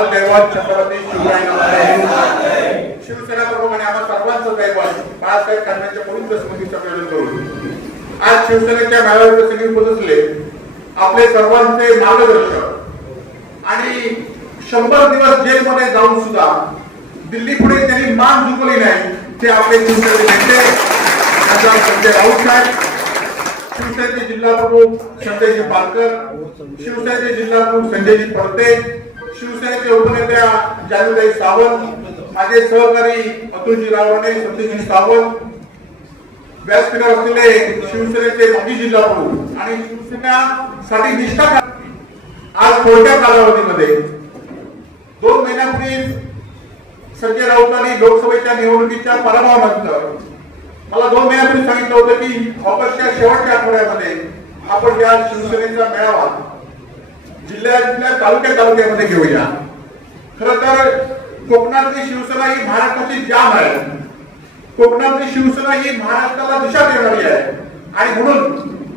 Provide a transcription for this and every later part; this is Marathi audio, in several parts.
बाल दैवत छत्रपती शिवराय शिवसेना प्रमुख आणि आम्हा सर्वांचं दैवत बाळासाहेब ठाकरेंच्या पवित्र स्मृतीचं प्रयोजन करून. आज शिवसेनेच्या मेळाव्याचे सगळी पोहोचले आपले सर्वांचे मार्गदर्शक. आणि शंभर दिवस जेलमध्ये जाऊन सुद्धा दिल्ली पुढे त्यांनी मान झुकली नाही ते आपले शिवसेनेचे नेते खासदार संजय राऊत साहेब शिवसेनेचे जिल्हा प्रमुख संजयजी पालकर शिवसेनेचे जिल्हा प्रमुख संजयजी पडते शिवसेनेचे उपनेत्या जानुताई सावंत माझे सहकारी अतुलजी रावणे सत्यजी सावंत व्यासपीठावर असलेले शिवसेनेचे माजी जिल्हा प्रमुख आणि शिवसेनेसाठी निष्ठा आज थोडक्या कालावधीमध्ये? दोन महिन्यापूर्वी संजय राऊतांनी लोकसभेच्या निवडणुकीच्या पराभवानंतर मला दोन महिन्यापूर्वी सांगितलं होतं की ऑगस्टच्या शेवटच्या आठवड्यामध्ये आपण या शिवसेनेचा मेळावा जिल्ह्यातल्या तालुक्या तालुक्यामध्ये घेऊया. खर तर कोकणातली शिवसेना ही महाराष्ट्राची जाम आहे. कोकणातली शिवसेना ही महाराष्ट्राला दिशा देणारी आहे. आणि म्हणून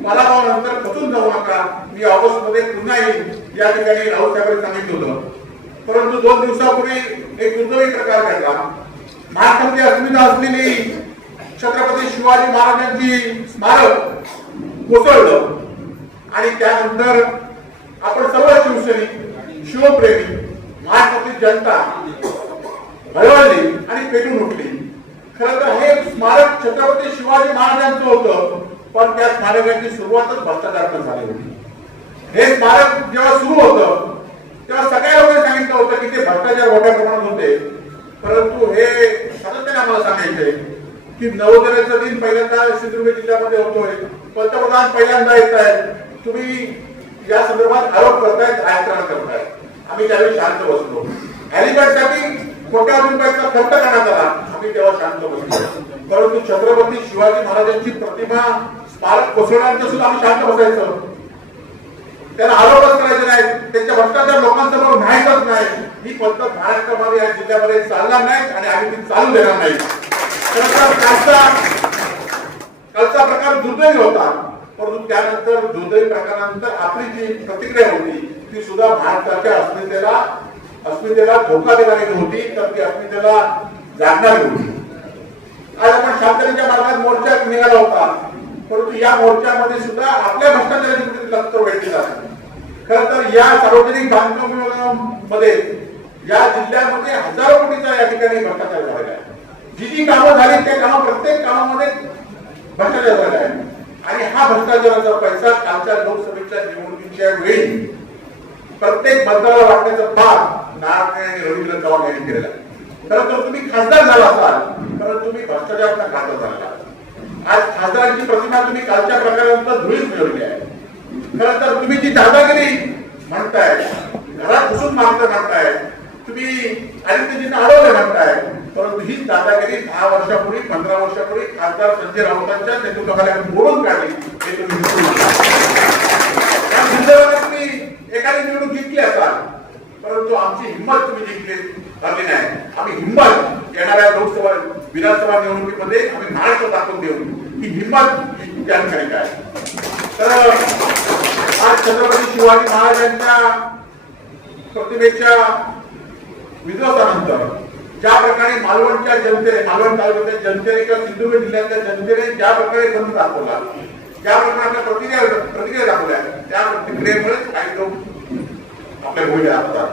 मला नंतर खचून जाऊ नका. मी ऑगस्टमध्ये पुन्हा येईल या ठिकाणी राऊत साहेबांनी सांगितलं होतं. परंतु दोन दिवसापूर्वी एक दुर्दैवी प्रकार घडला. महाराष्ट्रामध्ये अस्मिता असलेली छत्रपती शिवाजी महाराजांची स्मारक कोसळलं. आणि त्यानंतर आपण सर्व शिवसैनिक शिवप्रेमी महाराष्ट्रातील जनता भरवली आणि पेटून उठली. खरं तर हे स्मारक छत्रपती शिवाजी महाराजांचं होतं पण त्या स्मारकाची सुरुवातच भ्रष्टाचारात झाली होती. हे स्मारक जेव्हा सुरू होतं तेव्हा सगळ्या लोकांनी सांगितलं होतं की ते भ्रष्टाचार मोठ्या प्रमाणात होते. परंतु हे सातत्याने आम्हाला सांगायचंय की नवोदयाचा दिन पहिल्यांदा सिंधुदुर्ग जिल्ह्यामध्ये होतोय. पंतप्रधान पहिल्यांदा येत आहेत तुम्ही या संदर्भात आरोप करतायत राजकारण करतायत. आम्ही त्यावेळी शांत बसलो. साठी कोट्या रुपयाचा खर्च करण्यात आला. आम्ही तेव्हा शांत बसलो. परंतु छत्रपती शिवाजी महाराजांची प्रतिमा स्मारक कोसळण्याचं सुद्धा आम्ही शांत बसायचं. त्यांना आरोपच करायचे नाही त्यांच्या भ्रष्टाचार लोकांसमोर न्यायचंच नाही. ही पद्धत महाराष्ट्रामध्ये या जिल्ह्यामध्ये चालणार नाही आणि आम्ही ती चालू देणार नाही कालचा कालचा प्रकार दुर्दैवी होता. परंतु त्यानंतर दुर्दैवी प्रकारानंतर आपली जी प्रतिक्रिया होती ती सुद्धा भारताच्या अस्मितेला अस्मितेला धोका देणारी होती तर ती अस्मितेला जागणारी होती. आज आपण शांततेच्या मार्गात मोर्चा निघाला होता परंतु या मोर्चामध्ये सुद्धा आपल्या भ्रष्टाचाराची कुठेतरी लक्ष जाते. खर तर या सार्वजनिक बांधकामामध्ये या जिल्ह्यामध्ये हजारो कोटीचा या ठिकाणी भ्रष्टाचार झालेला आहे. जी जी कामं झाली त्या कामं प्रत्येक कामामध्ये भ्रष्टाचार झालेला आहे आणि हा भ्रष्टाचाराचा पैसा कालच्या लोकसभेच्या निवडणुकीच्या वेळी प्रत्येक मतदाराला वाटण्याचा भाग नारायण आणि रवींद्र चव्हाण यांनी केलेला खरं तर तुम्ही खासदार झाला असाल तर तुम्ही भ्रष्टाचाराचा खासदार झाला आज खासदारांची प्रतिमा तुम्ही कालच्या प्रकारानंतर धुळीच मिळवली आहे. खरं तर तुम्ही जी दादागिरी म्हणताय घरात घुसून मागता म्हणताय तुम्ही आदित्यजींना अडवलं म्हणताय. परंतु हीच दादागिरी दहा वर्षापूर्वी पंधरा वर्षापूर्वी खासदार संजय राऊतांच्या नेतृत्वाखाली मोडून काढली. हे तुम्ही विसरू त्या संदर्भात तुम्ही एखादी निवडणूक जिंकली असाल परंतु आमची हिंमत तुम्ही जिंकली झाली नाही. आम्ही हिंमत येणाऱ्या लोकसभा विधानसभा निवडणुकीमध्ये आम्ही महाराष्ट्र दाखवून देऊ. ही हिंमत ही काय तर आज छत्रपती शिवाजी महाराजांच्या प्रतिमेच्या विध्वसानंतर ज्या प्रकारे मालवणच्या जनतेने मालवण तालुक्याच्या जनतेने किंवा सिंधुदुर्ग जिल्ह्यातल्या जनतेने ज्या प्रकारे बंद दाखवला ज्या प्रकारे प्रतिक्रिया प्रतिक्रिया दाखवल्या त्या प्रतिक्रियेमुळेच काही लोक आपल्या भूमिका लागतात.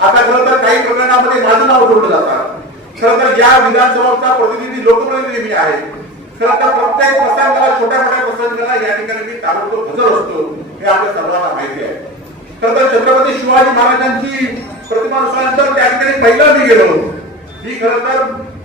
आता खरं तर काही प्रकरणामध्ये माझं नाव जोडलं जातात खरं तर या विधानसभाचा प्रतिनिधी लोकप्रतिनिधी मी आहे. खरं तर प्रत्येक प्रसंगाला छोट्या मोठ्या प्रसंगाला या ठिकाणी मी ताबडतोब हजर असतो हे आपल्या सर्वांना माहिती आहे. खरं तर छत्रपती शिवाजी महाराजांची प्रतिमानंतर त्या ठिकाणी पहिला मी गेलो. होतो मी खरं तर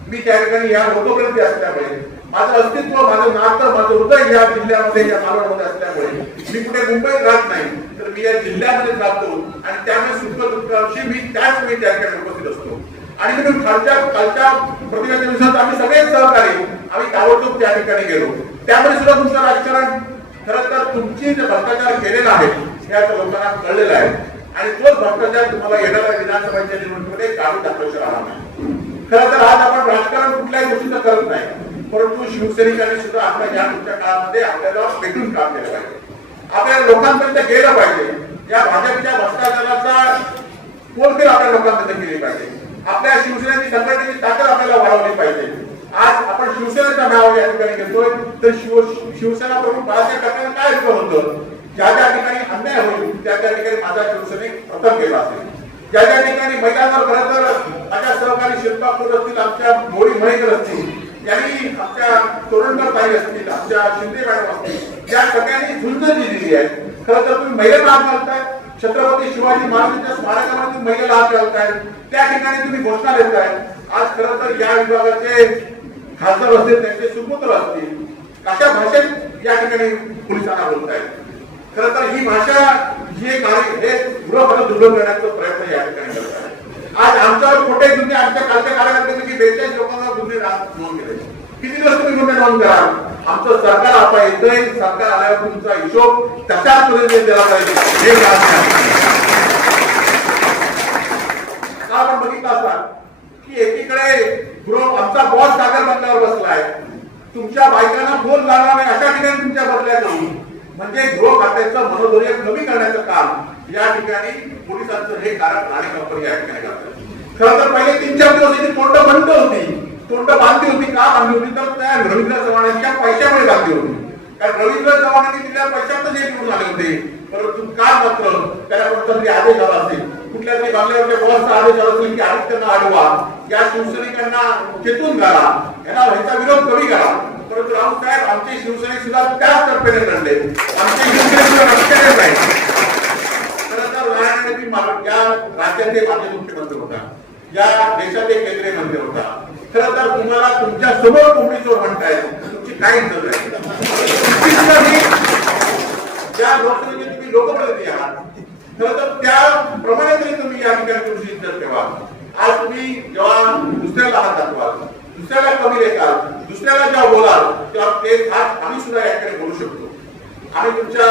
मी त्या ठिकाणी या लोकप्रतिनिधी असल्यामुळे माझं अस्तित्व माझं नातं माझं हृदय या जिल्ह्यामध्ये या मालवणमध्ये असल्यामुळे मी कुठे मुंबईत राहत नाही तर मी या जिल्ह्यामध्ये राहतो आणि त्यामुळे सुख दुःखाशी मी त्याच वेळी त्या ठिकाणी उपस्थित असतो. आणि तुम्ही खालच्या खालच्या प्रतिनिधी दिवसात आम्ही सगळे सहकारी आम्ही ताबडतोब त्या ठिकाणी गेलो. त्यामुळे सुद्धा तुमचं राजकारण खरं तर तुमची जे भ्रष्टाचार केलेला आहे हे आता लोकांना कळलेलं आहे. आणि तोच भ्रष्टाचार तुम्हाला येणाऱ्या विधानसभेच्या निवडणुकीमध्ये काढून दाखवायचं राहणार नाही. खरं तर आज आपण राजकारण कुठल्याही गोष्टीचं करत नाही परंतु शिवसैनिकांनी सुद्धा आपल्या या पुढच्या काळामध्ये आपल्याला पेटून काम केलं पाहिजे. आपल्या लोकांपर्यंत गेलं पाहिजे. या भाजपच्या भ्रष्टाचाराचा पोल केला आपल्या लोकांपर्यंत केली पाहिजे. आपल्या शिवसेनेची संघटनेची ताकद आपल्याला वाढवली पाहिजे. आज आपण शिवसेनेचा नाव या ठिकाणी घेतोय तर शिव शिवसेना प्रमुख बाळासाहेब ठाकरे काय सुरू होतं ज्या ज्या ठिकाणी अन्याय होईल त्या त्या ठिकाणी माझा शिवसैनिक प्रथम गेला असेल ज्या ज्या ठिकाणी मैदानावर खरं तर माझ्या सहकारी शिल्पा खोत असतील आमच्या मोळी महेकर असतील यांनी आमच्या तोरणकर ताई असतील आमच्या शिंदे मॅडम असतील या सगळ्यांनी झुंज दिलेली आहे. खरं तर तुम्ही महिला हात घालताय छत्रपती शिवाजी महाराजांच्या स्मारकामध्ये तुम्ही लाभ हात घालताय त्या ठिकाणी तुम्ही घोषणा देताय. आज खरं तर या विभागाचे खासदार असतील त्यांचे सुपुत्र असतील अशा भाषेत या ठिकाणी पोलिसांना बोलतायत? खरं तर ही भाषा हे कार्य हे गृहपद दुर्लभ करण्याचा प्रयत्न या ठिकाणी करत आहे. आज आमच्यावर खोटे गुन्हे आमच्या कालच्या कार्यकर्त्यांनी बेचाळीस लोकांना गुन्हे नोंद केले. किती दिवस तुम्ही गुन्हे नोंद कराल? आमचं सरकार आता येतंय सरकार आल्यावर तुमचा हिशोब तशाच पद्धतीने दिला पाहिजे. हे काम का आपण बघितलं असतात की एकीकडे गृह आमचा बॉस सागर बंगल्यावर बसलाय. तुमच्या बायकांना फोन लागणार नाही अशा ठिकाणी तुमच्या बदल्या करू म्हणजे गृह खात्याचं मनोधैर्य कमी करण्याचं काम या ठिकाणी पोलिसांचं हे कारण आणि कंपनी या ठिकाणी करतात खरं तर पहिले तीन चार दिवस याची तोंड बंद होती. तोंड बांधली होती का? बांधली होती तर त्या रवींद्र चव्हाणांच्या पैशामुळे बांधली होती. कारण रवींद्र चव्हाणांनी दिलेल्या पैशातच हे निवडून आले होते. परंतु काल मात्र त्याला कोणता आदेश आला असेल. कुठल्या तरी बांगल्यावरच्या बॉसचा आदेश आला असेल की आदित्यना अडवा या शिवसैनिकांना चेतून घाला. यांना ह्याचा विरोध कमी करा. परंतु राऊत साहेब आमचे शिवसैनिक सुद्धा त्याच टप्प्याने लढले आमचे शिवसैनिक सुद्धा रस्त्याने नाही. नारायण मालक या राज्याचे माजी मुख्यमंत्री होता. या देशाचे केंद्रीय मंत्री होता. खरं तर तुम्हाला तुमच्यासमोर कोंबडी चोर म्हणतायत. तुमची काही इज्जत आहे तुमची सुद्धा ही ज्या लोकसभेचे तुम्ही लोकप्रतिनिधी आहात खरं तर त्याप्रमाणे तरी तुम्ही या ठिकाणी तुमची इज्जत ठेवा आज तुम्ही जेव्हा दुसऱ्याला हात दाखवाल दुसऱ्याला कमी लेखाल दुसऱ्याला जेव्हा बोलाल तेव्हा ते हात आम्ही सुद्धा या ठिकाणी बोलू शकतो. आणि तुमच्या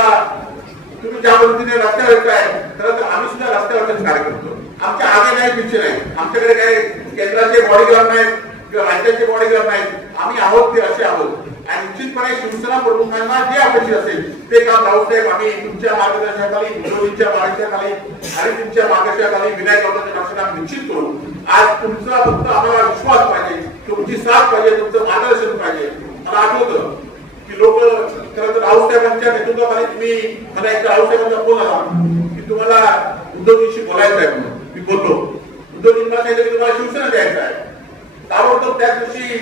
तुम्ही ज्या पद्धतीने रस्त्यावर येताय खरं तर आम्ही सुद्धा रस्त्यावरच कार्य करतो. आमच्या आगे नाही पिछे नाही. आमच्याकडे काय केंद्राचे बॉडीगार्ड नाहीत किंवा राज्याचे बॉडीगार्ड नाहीत. आम्ही आहोत ते असे आहोत. आणि निश्चितपणे शिवसेना प्रमुखांना जे अपेक्षित असेल ते काम राऊसाहेब आम्ही तुमच्या मार्गदर्शनाखाली विरोधींच्या मार्गदर्शनाखाली आणि तुमच्या मार्गदर्शनाखाली विनायक राऊतांच्या मार्गदर्शन निश्चित करू. आज तुमचा फक्त आम्हाला विश्वास पाहिजे तुमची साथ पाहिजे तुमचं मार्गदर्शन पाहिजे. मला आठवतं की लोक खरं तर राऊसाहेबांच्या नेतृत्वाखाली. तुम्ही मला एकदा राऊसाहेबांचा फोन आला की तुम्हाला उद्धवजींशी बोलायचं आहे म्हणून. मी बोललो. उद्धवजींना सांगितलं की तुम्हाला शिवसेना द्यायचं आहे. ताबडतोब त्या दिवशी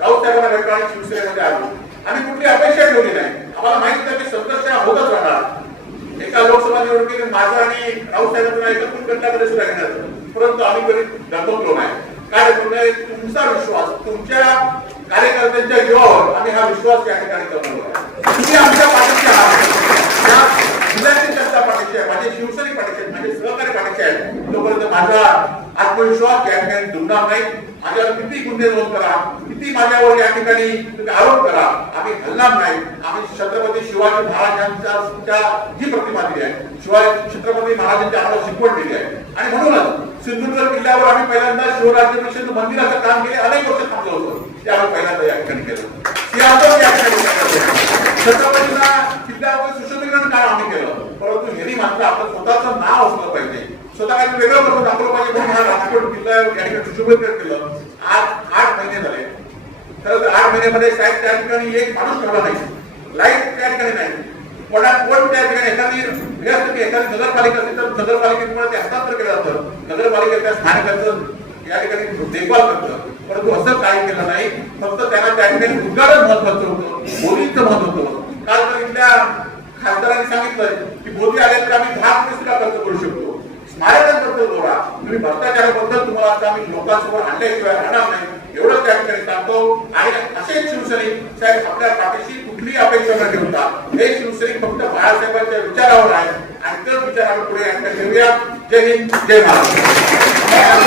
राऊसाहेबांना भेटलो आणि शिवसेनेमध्ये आलो. आणि कुठली अपेक्षा ठेवली नाही. आम्हाला माहिती नाही की संघर्ष होतच राहणार. एका लोकसभा निवडणुकीत माझा आणि राऊसाहेबांना एकत्रित घटनाकडे सुद्धा घेण्याचं परंतु आम्ही कधी दाखवलो नाही. काय म्हणजे तुमचा विश्वास तुमच्या कार्यकर्त्यांच्या जीवावर आम्ही हा विश्वास या ठिकाणी करतो तुम्ही आमच्या पाठीचे आहात. या जिल्ह्याची जनता पाठीशी आहे माझे शिवसैनिक पाठीशी आहेत माझे सहकारी पाठीशी आहेत. तोपर्यंत माझा आत्मविश्वास या ठिकाणी दुमणार नाही. माझ्यावर किती गुन्हे नोंद करा किती माझ्यावर या ठिकाणी तुम्ही आरोप करा आम्ही हलणार नाही. आम्ही छत्रपती शिवाजी महाराजांच्या जी प्रतिमा दिली आहे शिवाजी छत्रपती महाराजांच्या आम्हाला शिकवण दिली आहे. आणि म्हणूनच सिंधुदुर्ग किल्ल्यावर आम्ही पहिल्यांदा शिवराज्याभिषेक मंदिराचं काम केले अनेक वर्ष थांबलो होतो. ते पहिला पहिल्यांदा या ठिकाणी केलं सिंहासन या ठिकाणी किल्ल्यावर सुशोभीकरण काय आम्ही केलं? परंतु यांनी मात्र आपलं स्वतःचं नाव असलं पाहिजे. स्वतः काही वेगळं करून दाखवलं पाहिजे. म्हणून हा राजकोट किल्ला या ठिकाणी सुशोभीकरण केलं. आज आठ महिने झाले. खरं तर आठ महिन्यामध्ये साहेब त्या ठिकाणी एक माणूस ठरला नाही. लाइट त्या ठिकाणी नाही. कोणा कोण त्या ठिकाणी एखादी हे असतं की एखादी नगरपालिका असेल तर नगरपालिकेमुळे ते हस्तांतर केलं जातं. नगरपालिकेच्या स्थानिकाचं या ठिकाणी देखभाल करतं. परंतु असं काय केलं नाही. फक्त त्यांना त्या ठिकाणी उद्घाटन महत्वाचं होतं. बोलीचं महत्त्व होतं. काल तर इथल्या खासदारांनी सांगितलं की बोली आले तर आम्ही दहा कोटी सुद्धा खर्च करू शकतो. स्मारकांबद्दल बोला तुम्ही भ्रष्टाचाराबद्दल तुम्हाला आता आम्ही लोकांसमोर आणल्याशिवाय राहणार नाही. एवढं त्या ठिकाणी सांगतो. आणि असे शिवसैनिक साहेब आपल्या पाठीशी कुठलीही अपेक्षा न ठेवता हे शिवसैनिक फक्त बाळासाहेबांच्या विचारावर आहे आणि तर विचारावर पुढे या घेऊया जय हिंद जय महाराष्ट्र